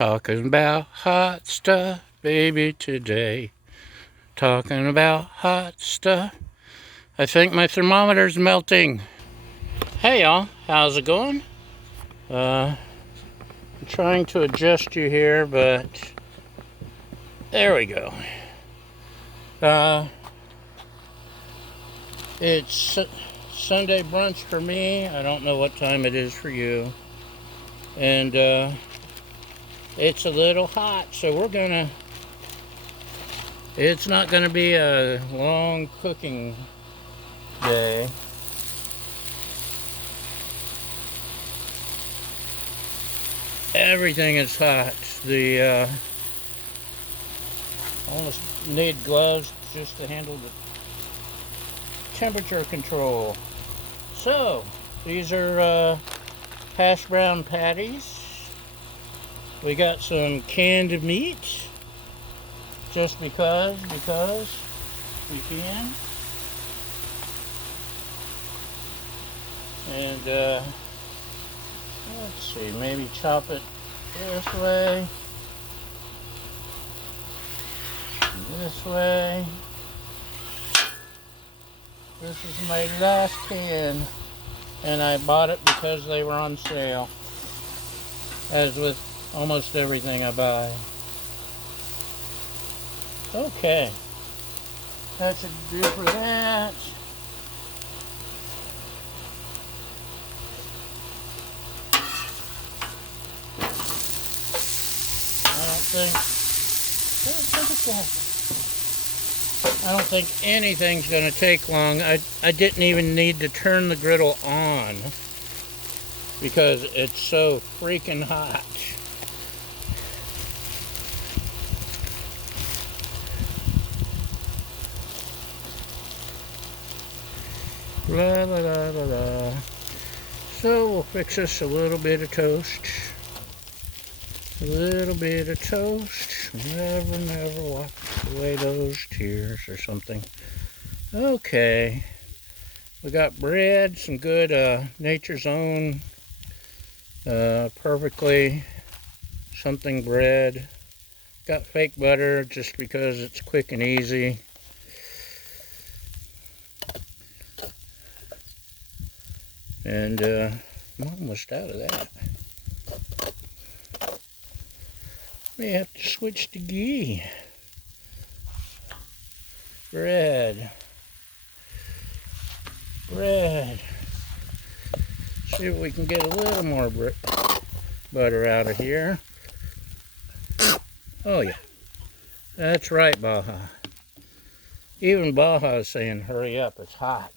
Talking about hot stuff, baby, today. Talking about hot stuff. I think my thermometer's melting. Hey, y'all. How's it going? I'm trying to adjust you here, but there we go. It's Sunday brunch for me. I don't know what time it is for you. And it's a little hot, so it's not gonna be a long cooking day. Everything is hot. The almost need gloves just to handle the temperature control. So these are hash brown patties. We got some canned meat, just because we can. And let's see, maybe chop it this way, this way. This is my last can, and I bought it because they were on sale, as with almost everything I buy. Okay, that should do for that. I don't think anything's going to take long. I didn't even need to turn the griddle on because it's so freaking hot. La la la la la. So we'll fix us a little bit of toast. A little bit of toast. Never wash away those tears or something. Okay. We got bread, some good Nature's Own, perfectly something bread. Got fake butter just because it's quick and easy. And I'm almost out of that. We have to switch to ghee. Bread. See if we can get a little more butter out of here. Oh yeah, that's right, Baja. Even Baja is saying, hurry up, it's hot.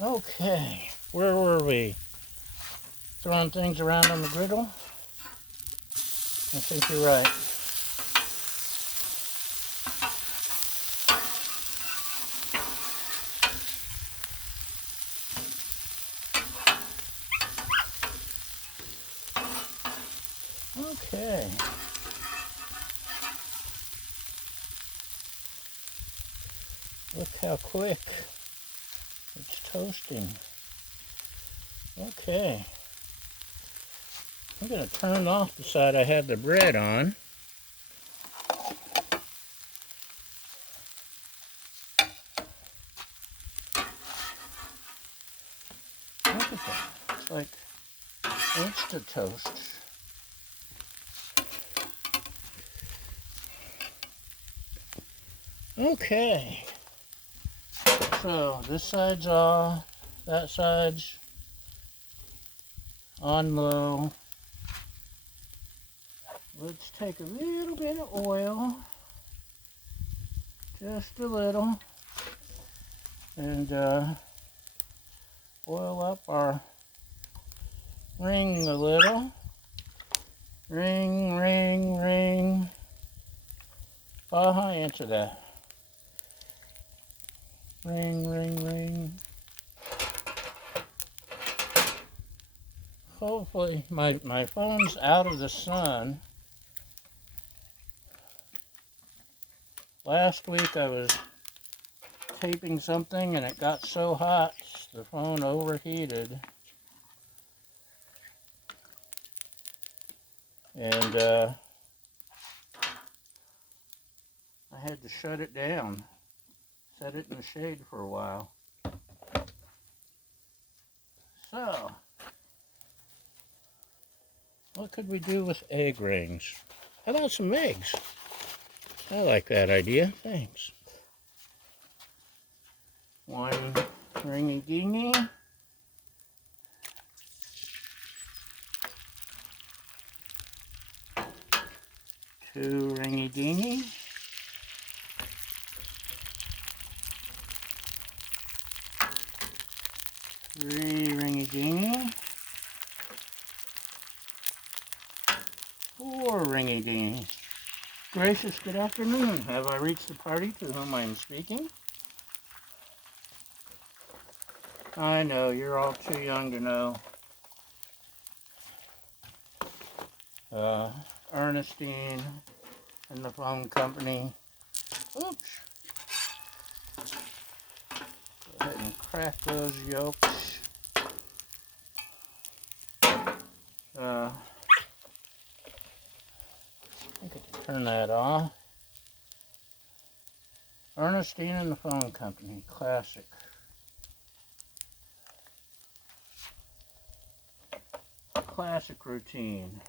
Okay, where were we? Throwing things around on the griddle? I think you're right. Okay. Look how quick it's toasting. Okay. I'm going to turn off the side I had the bread on. Look at that. It's like instant toast. Okay. So this side's off, that side's on low. Let's take a little bit of oil, just a little, and oil up our ring a little. Ring, ring, ring. Baja, answer that. Ring, ring, ring. Hopefully, my phone's out of the sun. Last week I was taping something and it got so hot the phone overheated. And I had to shut it down, set it in the shade for a while. So, what could we do with egg rings? How about some eggs? I like that idea, thanks. One ringy dingy. Two ringy dingy. Three ringy dingy. Four ringy dingy. Gracious, good afternoon. Have I reached the party to whom I am speaking? I know, you're all too young to know. Ernestine and the phone company. Oops. Go ahead and crack those yolks. I think I can turn that off. Ernestine and the phone company, classic. Classic routine.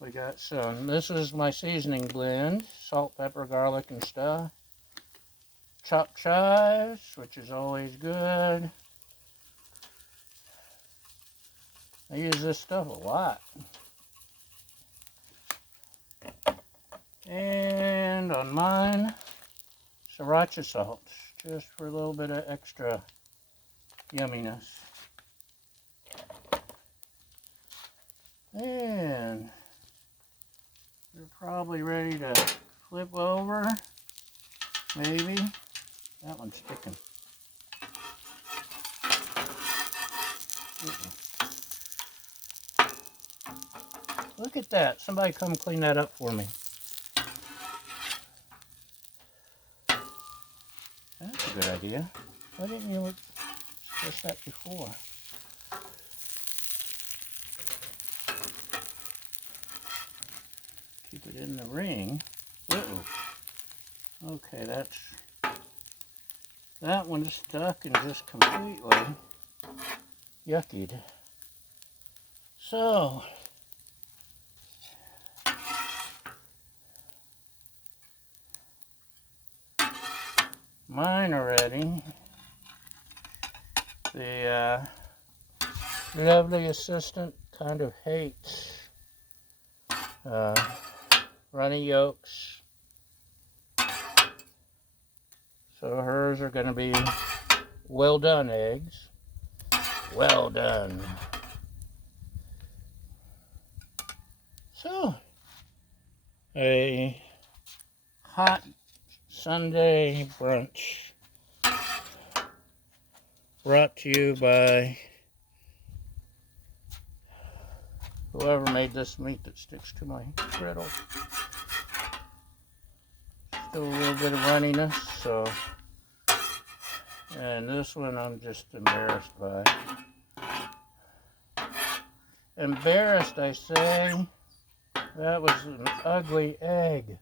We got some, this is my seasoning blend, salt, pepper, garlic, and stuff. Chopped chives, which is always good. I use this stuff a lot. And on mine, sriracha salt, just for a little bit of extra yumminess. And you're probably ready to flip over. Maybe. That one's sticking. Look at that. Somebody come clean that up for me. That's a good idea. Why didn't you suggest that before? Keep it in the ring. Uh-oh. Okay, that one's stuck and just completely yuckied. So, mine are ready. The lovely assistant kind of hates runny yolks. So hers are going to be well done eggs. Well done. So, a hot Sunday brunch brought to you by whoever made this meat that sticks to my griddle. Still a little bit of runniness, so, and this one I'm just embarrassed by. Embarrassed, I say. That was an ugly egg.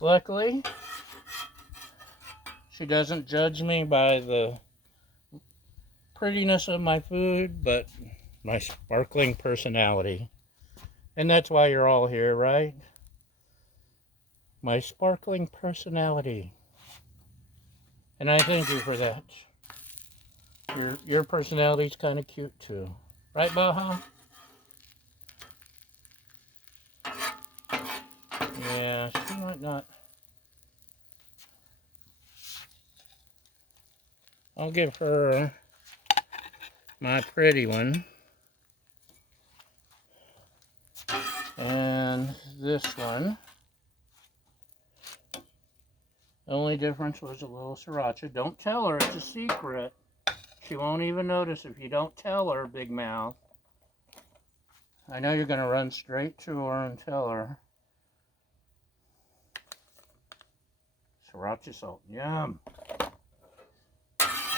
Luckily, she doesn't judge me by the prettiness of my food, but my sparkling personality. And that's why you're all here, right? My sparkling personality. And I thank you for that. Your personality's kind of cute too. Right, Baha? Yeah, she might not. I'll give her my pretty one. And this one. The only difference was a little sriracha. Don't tell her, it's a secret. She won't even notice if you don't tell her, big mouth. I know you're going to run straight to her and tell her. sriracha salt. Yum.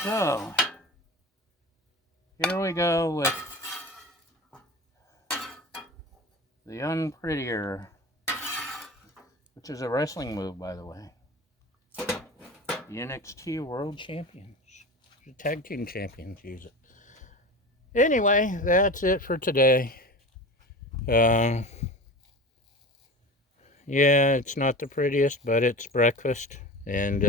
So, here we go with the Unprettier, which is a wrestling move, by the way. The NXT World Champions. The Tag Team Champions use it. Anyway, that's it for today. Yeah, it's not the prettiest, but it's breakfast. And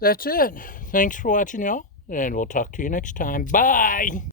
that's it. Thanks for watching, y'all. And we'll talk to you next time. Bye!